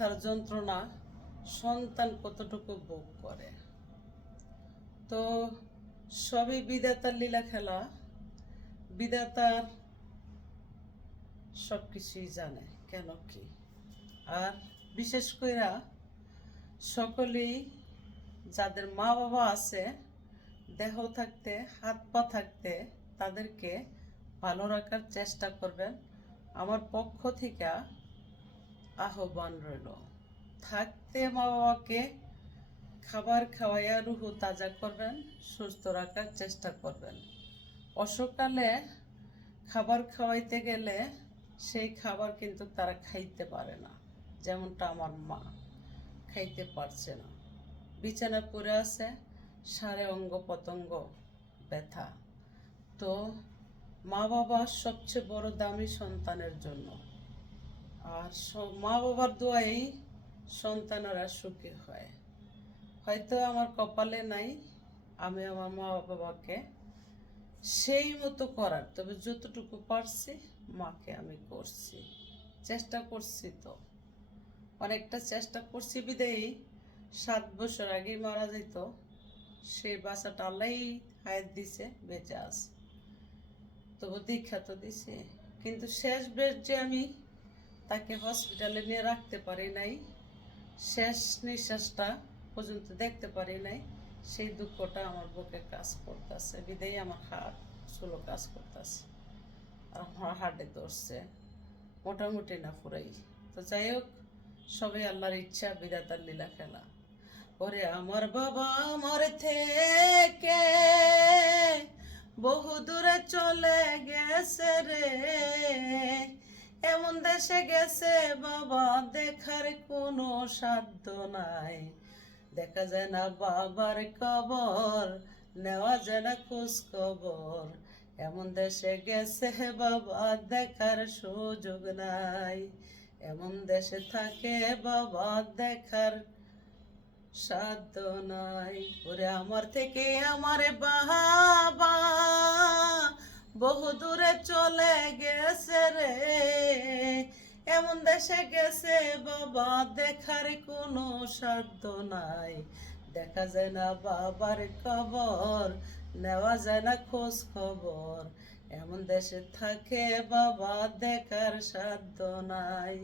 তার যন্ত্রণা সন্তান কতটুকু ভোগ করে? তো সবই বিধাতার লীলা খেলা। বিধাতার সব কিছুই জানে, কেন কি? আর বিশেষ করে সকলেই যাদের মা বাবা আছে, দেহ থাকতে, হাত পা থাকতে, তাদেরকে ভালো রাখার চেষ্টা করবেন। আমার পক্ষ থেকে আহ্বান রইল। থাকতে মা বাবাকে খাবার খাওয়াইয়া রুহু তাজা করবেন, সুস্থ রাখার চেষ্টা করবেন। অসকালে খাবার খাওয়াইতে গেলে সেই খাবার কিন্তু তারা খাইতে পারে না, যেমনটা আমার মা খাইতে পারছে না। বিছানা পড়ে আছে, সারে অঙ্গ পতঙ্গ ব্যথা। তো মা বাবা সবচেয়ে বড় দামি সন্তানের জন্য। আর মা বাবার দোয়াই সন্তানেরা সুখী হয়। হয়তো আমার কপালে নাই, আমি আমার মা বাবাকে সেই মতো করার, তবে যতটুকু পারছি মাকে আমি করছি। চেষ্টা করছি তো। অনেকটা চেষ্টা করছি বিদেই সাত বছর আগেই মারা যেত সে বাচ্চাটা আল্লাহ হায়াত দিছে, বেঁচে আছে। তবু দীক্ষা তো দিছে। কিন্তু শেষ বেশ যে আমি তাকে হসপিটালে নিয়ে রাখতে পারি নাই। শেষ নিঃশ্বাসটা পর্যন্ত দেখতে পারি নাই। সেই দুঃখটা আমার বুকে কাজ করতেছে বিদেই আমার হার্ট স্লো কাজ করতেছে, আর আমার হার্টে ধরছে, মোটামুটি না পুরাই। তো যাই হোক, সবাই আল্লাহর ইচ্ছা, বিধাতার লীলা খেলা। ওরে আমার বাবা আমার থেকে বহু দূরে চলে গেছে রে। এমন দেশে গেছে বাবা, দেখার কোনো সাধ্য নাই। দেখা যায় না বাবার কবর, নেওয়া যায় না খোঁজ খবর। এমন দেশে গেছে বাবা, দেখার সুযোগ নাই। এমন দেশে থাকে বাবা, দেখার সাধ্য নাই। ওরে আমার থেকে আমার বাবা, বহু দূরে চলে গেছে রে। দেশে গেছে বাবা, দেখার কোনো সাধ্য নাই। দেখা যায় না বাবার খবর, নেওয়া যায় না খোঁজ খবর। এমন দেশে থাকে বাবা, দেখার সাধ্য নাই।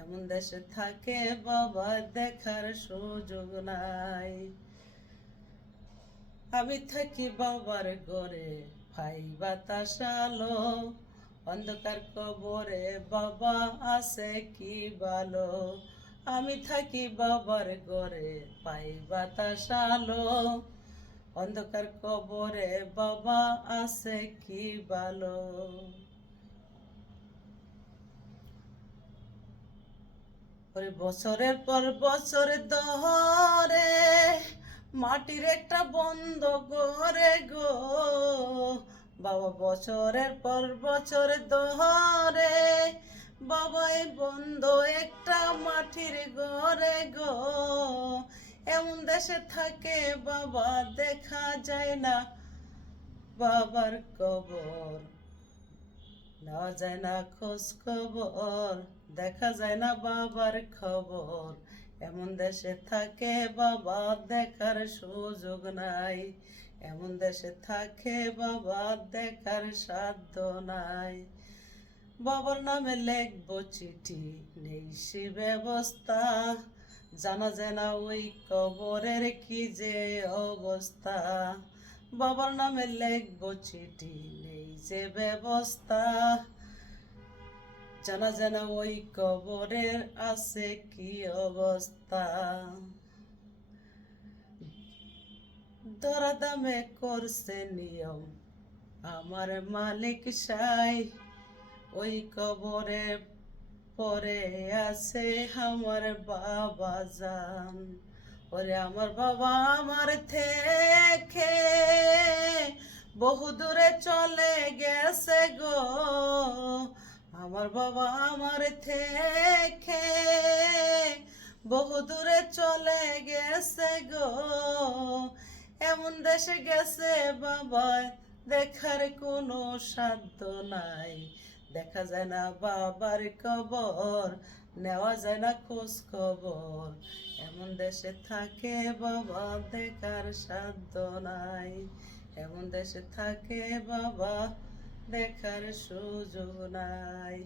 এমন দেশে থাকে বাবা, দেখার সুযোগ নাই। আমি থাকি বাবার ঘরে, ভাই বাতাস আলো। অন্ধকার কবরে বাবা আছে কি ভালো? আমি থাকি বাবার ঘরে, পাই বাতাস আলো। অন্ধকার কবরে বাবা আছে কি ভালো? বছরের পর বছর ধরে মাটির একটা বন্ধ করে গো। বাবা বছরের পর বছর ধরে বাবা এই বন্ধ একটা মাটির ঘরে গো। এমন দেশে থাকে বাবা, দেখা যায় না। বাবার কবর নেওয়া যায় না খোঁজ খবর, দেখা যায় না বাবার খবর। এমন দেশে থাকে বাবা, দেখার সুযোগ নাই। এমন দেশে থাকে বাবা, দেখার সাধ্য নাই। বাবার নামে লেখবো চিঠি, নেই সে ব্যবস্থা। জানা যায় না ওই কবরের কি যে অবস্থা। বাবার নামে লেখবো চিঠি, নেই যে ব্যবস্থা। জানা যায় না ওই কবরের আছে কি অবস্থা। দরা দামে করছে নিয়ম। আমার মালিক সাই, ওই কবরে পরে আছে আমার বাবা জান। ওরে আমার বাবা আমার থেকে বহু দূরে চলে গেছে গো। আমার বাবা আমার থেকে বহু দূরে চলে গেছে গো। এমন দেশে গেছে বাবা, দেখার কোনো সাধ্য নাই। দেখা যায় না বাবার কবর, নেওয়া যায় না খোঁজ খবর। এমন দেশে থাকে বাবা, দেখার সাধ্য নাই। এমন দেশে থাকে বাবা, দেখার সুযোগ নাই।